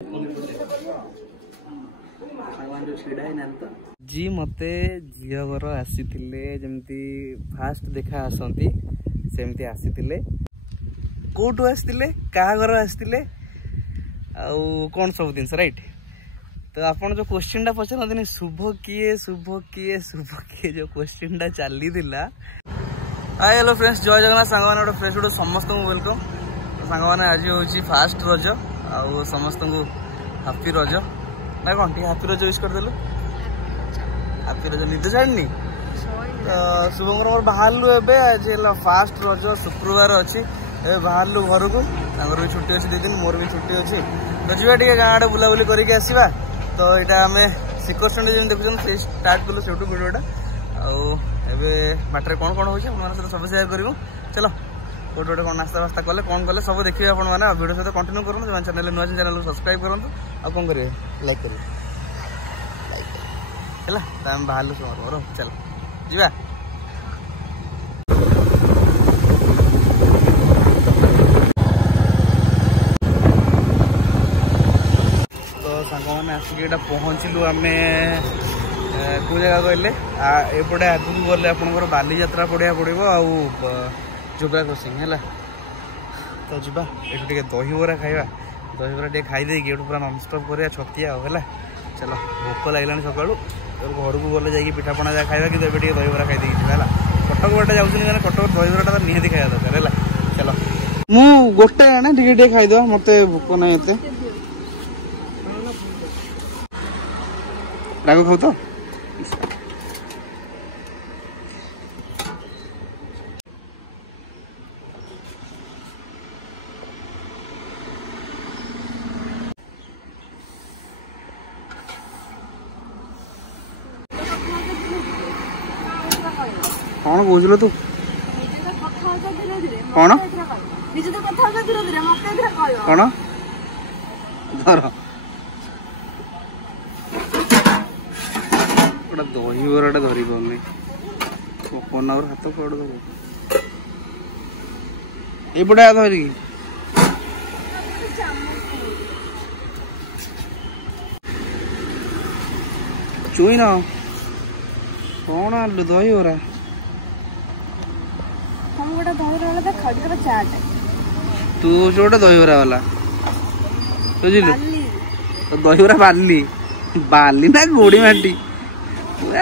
जी मते झील घर आसी जमती फास्ट देखा आसती सेमती आसी कौटू आसते क्या घर आसते कौन सब जिन राइट। तो आपन जो क्वेश्चन टा पचारते शुभ किए शुभ किए शुभ किए जो क्वेश्चन टा चली हाय हेलो फ्रेंड्स जय जगन्नाथ सांग मैंने फ्रेश वीडियो समस्त को वेलकम। सांग मैंने आज हूँ फास्ट रज आ समस्त को हापी रज ना कौन टी हापी रज यूज करदेलु हापी रज निद छाड़नी। तो शुभंकर मोर बाहर आज फास्ट रज शुक्रवार अच्छी बाहर घर को भी छुट्टी अच्छी 2 दिन मोर भी छुट्टी अच्छी। तो जी टे गाँव आड़े बुलाबुली करके आसवा। तो यहाँ आम श्रीकृष्ण जमी देखुन स्टार्ट कलु से भिडियोटा आबे बाटर कौन कौन हो सब सेयार करूँ। चलो कौट गोटे कौन नास्ता वास्ता कले कौन कले सब देखिए आपने वीडियो सहित कंटिन्यू करूँ। चैनल नुआ चैनल सब्सक्राइब करूँ आ कौन करेंगे लाइक करेंगे है। तो आम बाहर मोर चल जा। आसिक पहुँचलु आम कौ जगह कहले एपटे आगू गले आप बाली यात्रा पड़ा पड़ो जोब्रा क्रॉसिंग है। तो जी ये दहीबरा खाइबा दहीबरा टे खाईदे पूरा ननस्टप कर छतिया है। चलो भोक लगे सका घर को गले जा पिठापणा जहाँ खाइबा कि दहीबरा खाई है। कटक बाटे जाऊँ कटक दहीबरा निहाती खाया दरकार है। चलो मु गोटे आने टे खाईद मत भोक ना ये राग खाऊ। तो कौन कौन तू कौन कौन धर दहीबराटा धरी पारे कौन हाथ कौड़ दब एपटे आ धरिकी चुई न कौन आलु दहीबरा तू गोटे दहीबरा वाला बुझिलु। तो दहीबरा बाली बाली ना गोड़ी माटी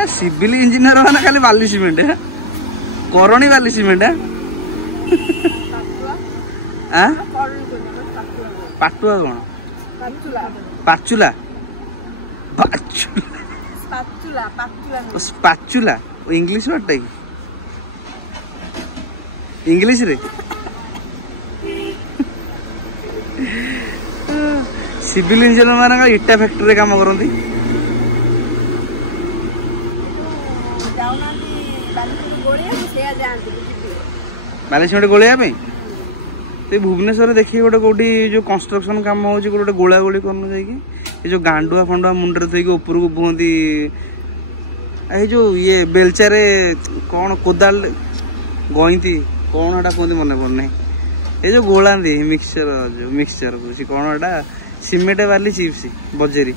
सिविल इंजीनियर मैंने खाली बाली सीमेंट है करणी बाली सीमेंट है पाटुआ कौन पाचुला पाचुला इंग्लिश वर्ड कि इंग्लिश रे सिविल इंजीनियर मैंने इटा फैक्ट्री काम करती बाली सीमेंट गोलिया तो भुवनेश्वर देखिए गोटे कौटी जो कंस्ट्रक्शन काम हो गोटे गोला गोली करन जाइए जो गांडुआ फंडुआ मुंडे थी ऊपर को बुहती जो ये बेलचारे कौन कोदाल गईती कौन एटा कहते मन पड़ना ये जो गोलांती मिक्सचर जो मिक्सचर कौन एटा सीमेंट बाली चिप्स बजेरी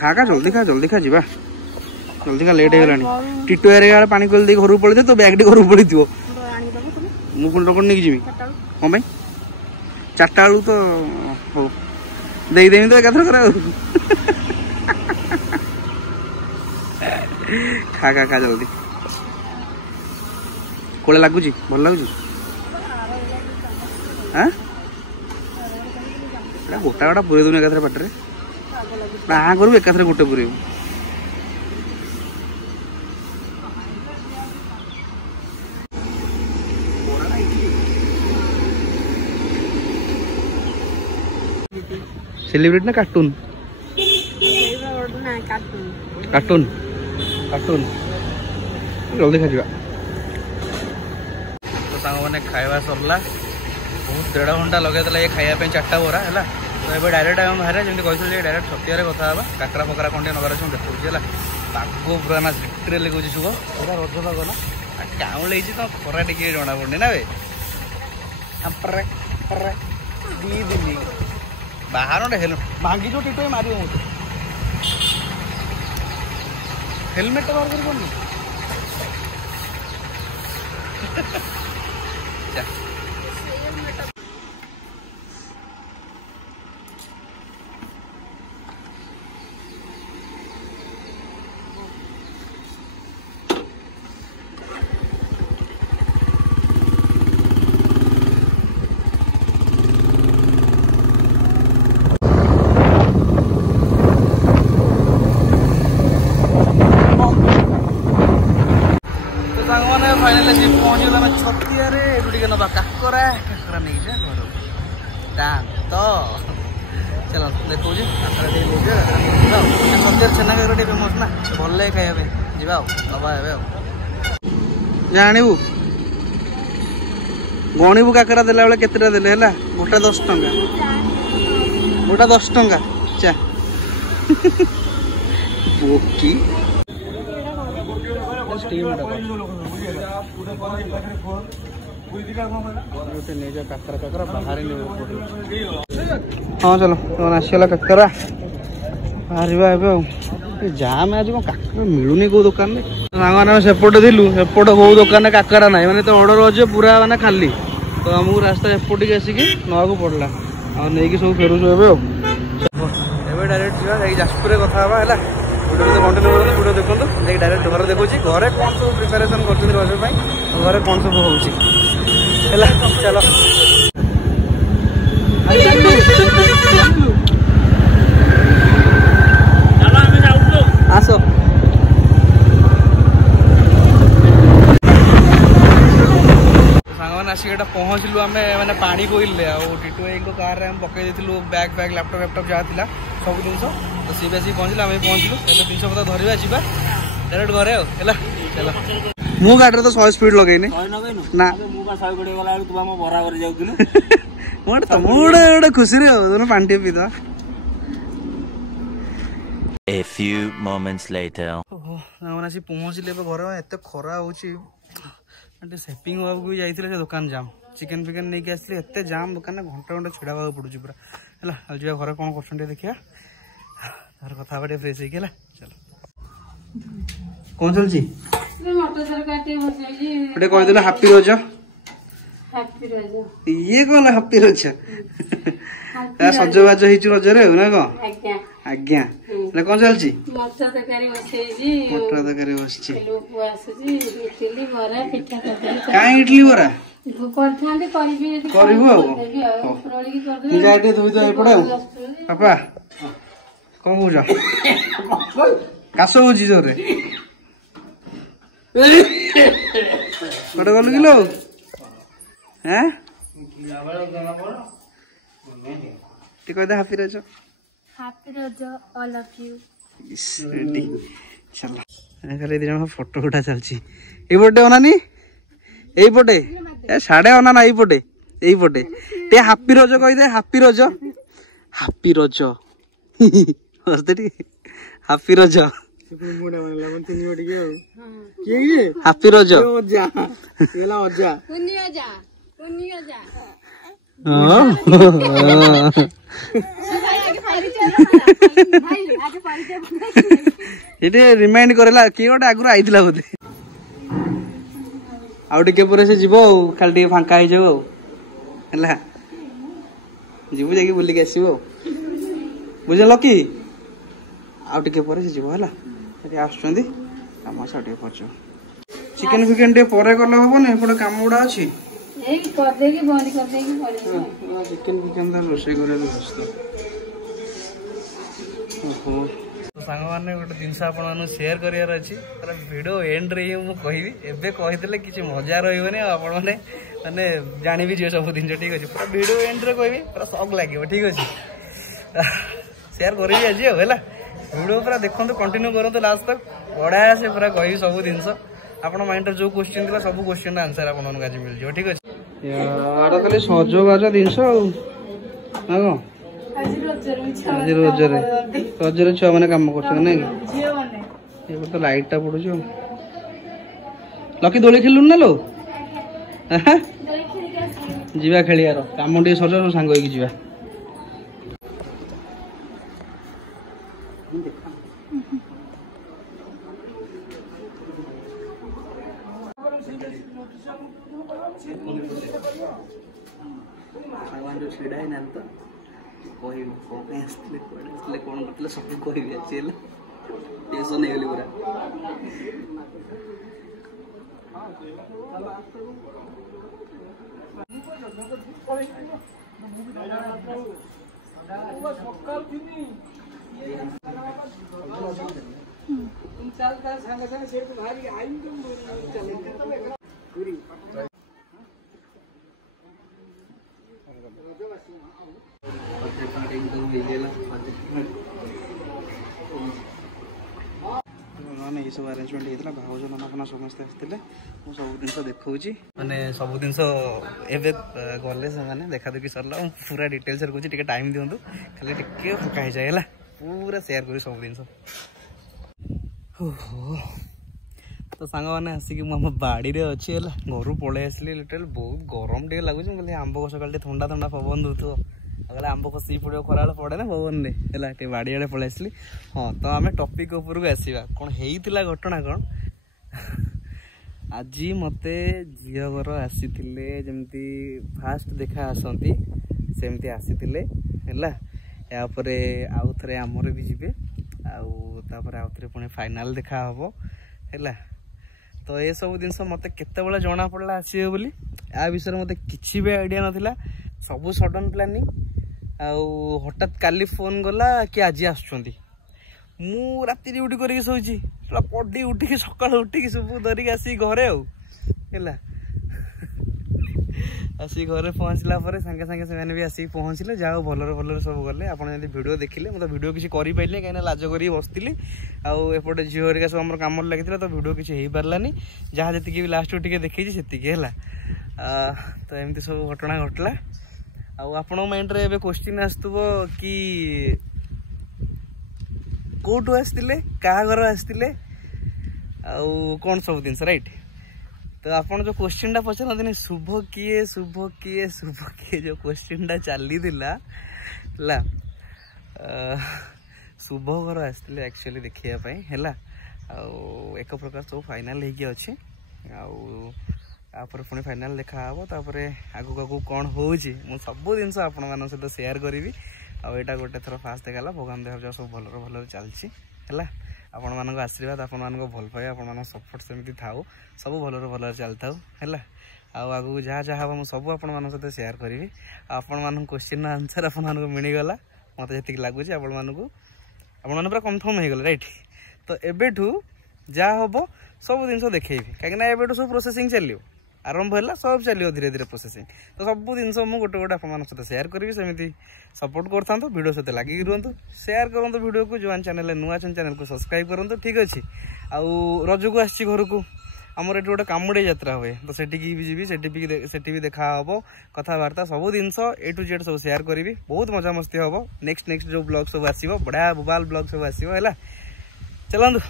खा जल्दी खा जा जल्दी का लेट हो टीटू यार पानी खोल दे घर पड़े तो बैग टी घर पड़ी थो मुझे रकम नहीं जी कौन भाई 4टा बेलू तो हो देदेमी तो एकाथर खा खा खा जल्दी कोले लगुच भल लगुच हाँ गोटा गोटा पूरे दून एकाथर पाटे ना करू एकाथर गोटे पूरे सेलिब्रेट ना कार्टून कार्टून कार्टून जल्दी खा। तो मैंने खाଇବା सरला बहुत 1.5 घंटा लगे ये खायापी 4टा बरा है। तो ये डायरेक्ट आम बाहर जमी कही डायरेक्ट छतिया कथा काकरा फकरा कौन नबार अच्छे देखा है पाग पूरा ना झिट्रे लगुच शुभ पूरा रज पाग ना काउँ लगी तो खरा टे जना पड़नी ना बे दी दिल्ली बाहर भांगी जो टीटो मार हेलमेट बाहर कर फाइनली पहुँचगला मैं छतिया ना काकरा काकरा नहीं जा घर दांत चलो देखो छतिया छेना काकरा फेमस ना भल लगे खाइबा जा नवा जानू गणिबू काकरा देला बेले केतेटा देले हैला गोटा 10 टंका गोटा 10 टंका चा बोकी हाँ चलो आसगला काकरा बाहर जाम आज कौन काकरा मिलूनी कौ दुकान में सामान सेपटे थिलु सेपट कौ दुकान काकरा ना मैंने तो ऑर्डर अच्छे पूरा मैंने खाली तो आमको रास्ता एपट आसिक नाकू पड़ा नहीं सब फेरुଛୁ ଏବେ डायरेक्ट जाजपुर कथा है वीडियो तो कंटिन्यू करूँ वीडियो देखो डायरेक्ट घर देखुँ घरे कौन सब प्रिपेरेसन कर घरे कौन सब हो चलो आस सांग आसिक पहुँचलु आम मैंने पानी कोइले टीटू भाई कार में पकई बैग बैग लैपटॉप लैपटॉप जहाँ थी सब जिन तो सी भी आसिक पहुँचल आम पहुँचलु जिन पता धरवा जा डायरेक्ट घरे चलो मु गाड़ी तो 100 स्पीड लगे ना मोटे खुशी रे पानी टे पीदा A few moments later. आसी पहुँचले घर एत खरा हो सेपिंग हाँ को जाइए से दुकान जाम चिकेन फिकेन नहीं कि आसली एत जाम दुकान घंटा घंटा छिड़ा पड़ू पूरा है आज घर कौन कर देखिए तार कथा फ्रेश हो चलो कौन चलती कहते हापी रज ये कौन हापी रज सजबाज हो रजरे ना कौन आज्ञा कौन चलती मटर तरकारी बस कहीं इडली बरा पापा कौन कौच काश हो जोरे गलु किलो कहते हापी रज चलो खाली दिन फोटो उठा चलती ये अनानी ये साढ़े अना ना ये पटे टे हापी रज कहीदे हापी रज हापी रज हापी रज ये रिमाइंड करेला किए गोटे आगुरी आईला बोधे आउ टे से जीव खाली फांका हो जीव जा बुलिक आस बुझल कि आउ टे से जीव है आम पच चिकेन फिकेन टे पर गले हम एपटे कम गुड़ा अच्छी चिकेन फिकेन रोषे कर सांग मैंने गोटे जिनस आपन सेयार करार अच्छी वीडियो एंड रे मुझे कहबी एबे कहीदे कि मजा रही आपण मैंने माने जानी भी जी सब जिन ठीक अच्छे पूरा वीडियो एंड रे कहबी पूरा शौक लगे ठीक अच्छे सेयार करी आज है वीडियो पूरा देखो कंटिन्यू करूँ लास्ट तक बढ़िया से पूरा कह सब जिन आप माइंड जो क्वेश्चन थी सब क्वेश्चन आंसर आपको आज मिल जाए ठीक अच्छे आड़ खाली सजबाज जिनस ना कौन आज रजरे छुआ मैंने कम कर तो लाइट टा पड़ू लकी दोली खेलु ना लो ଯିବା ଖେଳିବାର କାମ ଟିକେ ସରିଲା ସବୁ ସାଙ୍ଗ ହେଇକି ଯିବା। ଛିଡ଼ା ହେଇନାହାନ୍ତି ତ କହିବି କ'ଣ ପାଇଁ ଆସିଥିଲେ କୁଆଡ଼େ ଆସିଥିଲେ କ'ଣ କରୁଥିଲେ ସବୁ କହିବି ଆଜି ହେଲା ଟେନସନ୍ ହେଇଗଲି ପୁରା। ମାନେ ଏସବୁ ଆରେଞ୍ଜମେଣ୍ଟ ହେଇଥିଲା ଭାଉଜ ନନା ଫନା ସମସ୍ତେ ଆସିଥିଲେ ମୁଁ ସବୁ ଜିନିଷ ଦେଖାଉଛି ମାନେ ସବୁ ଜିନିଷ ଏବେ ଗଲେ ସେମାନେ ଦେଖାଦେଖି ସରିଲା ମୁଁ ପୁରା ଡିଟେଲ୍ସରେ କହୁଛି ଟିକେ ଟାଇମ୍ ଦିଅନ୍ତୁ ଖାଲି ଟିକେ ଫଙ୍କା ହେଇଯାଏ ହେଲା ପୁରା ସେୟାର କରି ସବୁ ଜିନିଷ। ତ ସାଙ୍ଗମାନେ ଆସିକି ମୁଁ ଆମ ବାଡ଼ିରେ ଅଛି ହେଲା ଘରୁ ପଳେଇ ଆସିଲି ଲିଟରାଲି ବହୁତ ଗରମ ଟିକେ ଲାଗୁଛି ମୁଁ କହିଲି ଆମ୍ବ ଗଛ କାଳେ ଟିକେ ଥଣ୍ଡା ଥଣ୍ଡା ପବନ ଦେଉଥିବ ଆଉ ଆମ୍ବ ଖସିକି ପଡ଼ିବ ଖରାବେଳେ ପଡ଼େ ନା ପବନରେ ହେଲା ଟିକେ ବାଡ଼ି ଆଡ଼େ ପଳେଇ ଆସିଲି। ହଁ ତ ଆମେ ଟପିକ୍ ଉପରକୁ ଆସିବା କ'ଣ ହେଇଥିଲା ଘଟଣା କ'ଣ ଆଜି ମୋତେ ଝିଅ ଘର ଆସିଥିଲେ ଯେମିତି ଫାଷ୍ଟ ଦେଖା ଆସନ୍ତି ସେମିତି ଆସିଥିଲେ ହେଲା ୟାପରେ ଆଉ ଥରେ ଆମର ବି ଯିବେ ଆଉ ତାପରେ ଆଉ ଥରେ ପୁଣି ଫାଇନାଲ୍ ଦେଖା ହେବ ହେଲା। ତ ଏସବୁ ଜିନିଷ ମୋତେ କେତେବେଳେ ଜଣା ପଡ଼ିଲା ଆସିବେ ବୋଲି ୟା ବିଷୟରେ ମୋତେ କିଛି ବି ଆଇଡ଼ିଆ ନଥିଲା ସବୁ ସଡନ୍ ପ୍ଲାନିଂ ଆଉ ହଠାତ୍ କାଲି ଫୋନ୍ ଗଲା କି ଆଜି ଆସୁଛନ୍ତି ମୁଁ ରାତି ଡ୍ୟୁଟି କରିକି ଶୋଇଛି ପଡ଼ି ଉଠିକି ସକାଳୁ ଉଠିକି ସବୁ ଧରିକି ଆସିକି ଘରେ ଆଉ ହେଲା ଆସିକି ଘରେ ପହଞ୍ଚିଲା ପରେ ସାଙ୍ଗେ ସାଙ୍ଗେ ସେମାନେ ବି ଆସିକି ପହଞ୍ଚିଲେ ଯାହା ଭଲରେ ଭଲରେ ସବୁ ଗଲେ। ଆପଣ ଯଦି ଭିଡ଼ିଓ ଦେଖିଲେ ମୁଁ ତ ଭିଡ଼ିଓ କିଛି କରିପାରିଲିନି କାହିଁକିନା ଲାଜ କରିକି ବସିଥିଲି ଆଉ ଏପଟେ ଝିଅ ହେରିକା ସବୁ ଆମର କାମରେ ଲାଗିଥିଲା ତ ଭିଡ଼ିଓ କିଛି ହେଇପାରିଲାନି ଯାହା ଯେତିକି ବି ଲାଷ୍ଟକୁ ଟିକେ ଦେଖେଇଛି ସେତିକି ହେଲା। ତ ଏମିତି ସବୁ ଘଟଣା ଘଟିଲା ଆଉ ଆପଣଙ୍କ ମାଇଣ୍ଡରେ ଏବେ କ୍ୱେଶ୍ଚିନ୍ ଆସୁଥିବ କି କେଉଁଠୁ ଆସିଥିଲେ କାହା ଘର ଆସିଥିଲେ ଆଉ କ'ଣ ସବୁ ଜିନିଷ ରାଇଟ୍। ତ ଆପଣ ଯେଉଁ କ୍ୱେଶ୍ଚିନ୍ଟା ପଚାରନ୍ତିନି ଶୁଭ କିଏ ଶୁଭ କିଏ ଶୁଭ କିଏ ଯେଉଁ କ୍ୱେଶ୍ଚିନ୍ଟା ଚାଲିଥିଲା ହେଲା ଶୁଭ ଘର ଆସିଥିଲେ ଆକ୍ଚୁଆଲି ଦେଖିବା ପାଇଁ ହେଲା ଆଉ ଏକ ପ୍ରକାର ସବୁ ଫାଇନାଲ୍ ହେଇକି ଅଛି ଆଉ ତାପରେ ପୁଣି ଫାଇନାଲ୍ ଦେଖା ହେବ ତାପରେ ଆଗକୁ ଆଗକୁ କ'ଣ ହେଉଛି ମୁଁ ସବୁ ଜିନିଷ ଆପଣମାନଙ୍କ ସହିତ ସେୟାର କରିବି ଆଉ ଏଇଟା ଗୋଟେ ଥର ଫାଷ୍ଟ ଦେଖା ହେଲା ଭଗବାନ ଦେହ ସବୁ ଭଲରେ ଭଲରେ ଚାଲିଛି ହେଲା। ଆପଣମାନଙ୍କ ଆଶୀର୍ବାଦ ଆପଣମାନଙ୍କ ଭଲ ପାଇବା ଆପଣମାନଙ୍କ ସପୋର୍ଟ ସେମିତି ଥାଉ ସବୁ ଭଲରେ ଭଲରେ ଚାଲିଥାଉ ହେଲା ଆଉ ଆଗକୁ ଯାହା ଯାହା ହେବ ମୁଁ ସବୁ ଆପଣମାନଙ୍କ ସହିତ ସେୟାର କରିବି ଆଉ ଆପଣମାନଙ୍କ କ୍ୱେଶ୍ଚିନ୍ର ଆନ୍ସର୍ ଆପଣମାନଙ୍କୁ ମିଳିଗଲା ମୋତେ ଯେତିକି ଲାଗୁଛି ଆପଣମାନେ ପୁରା କନଫର୍ମ ହେଇଗଲେ ରାଇଟ୍। ତ ଏବେଠୁ ଯାହା ହେବ ସବୁ ଜିନିଷ ଦେଖେଇବି କାହିଁକିନା ଏବେଠୁ ସବୁ ପ୍ରୋସେସିଂ ଚାଲିବ ଆରମ୍ଭ ହେଲା ସବୁ ଚାଲିବ ଧୀରେ ଧୀରେ ପ୍ରୋସେସିଂ ତ ସବୁ ଜିନିଷ ମୁଁ ଗୋଟେ ଗୋଟେ ଆପଣମାନଙ୍କ ସହିତ ସେୟାର କରିବି ସେମିତି ସପୋର୍ଟ କରିଥାନ୍ତୁ ଭିଡ଼ିଓ ସହିତ ଲାଗିକି ରୁହନ୍ତୁ ସେୟାର କରନ୍ତୁ ଭିଡ଼ିଓକୁ ଯେଉଁମାନେ ଚ୍ୟାନେଲରେ ନୂଆ ଅଛନ୍ତି ଚ୍ୟାନେଲକୁ ସବସ୍କ୍ରାଇବ୍ କରନ୍ତୁ ଠିକ୍ ଅଛି। ଆଉ ରଜକୁ ଆସିଛି ଘରକୁ ଆମର ଏଠି ଗୋଟେ କାମୁଡ଼ିଆ ଯାତ୍ରା ହୁଏ ତ ସେଠିକି ବି ଯିବି ସେଠି ବି ଦେଖା ହେବ କଥାବାର୍ତ୍ତା ସବୁ ଜିନିଷ A to Z ସବୁ ସେୟାର କରିବି ବହୁତ ମଜାମସ୍ତି ହେବ ନେକ୍ସଟ ଯେଉଁ ବ୍ଲଗ୍ ସବୁ ଆସିବ ବଢ଼ିଆ ବୁବାଲ ବ୍ଲଗ୍ ସବୁ ଆସିବ ହେଲା ଚାଲନ୍ତୁ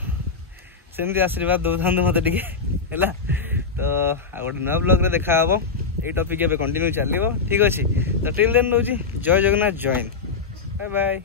ସେମିତି ଆଶୀର୍ବାଦ ଦେଉଥାନ୍ତୁ ମୋତେ ଟିକେ ହେଲା। ତ ଆଉ ଗୋଟେ ନୂଆ ବ୍ଲଗ୍ରେ ଦେଖା ହେବ ଏଇ ଟପିକ୍ ଏବେ କଣ୍ଟିନ୍ୟୁ ଚାଲିବ ଠିକ୍ ଅଛି। ତ ଟିଲ୍ ଦେନ୍ ରହୁଛି ଜୟ ଜଗନ୍ନାଥ ଜୟ ହିନ୍ଦ ବାଏ ବାଏ।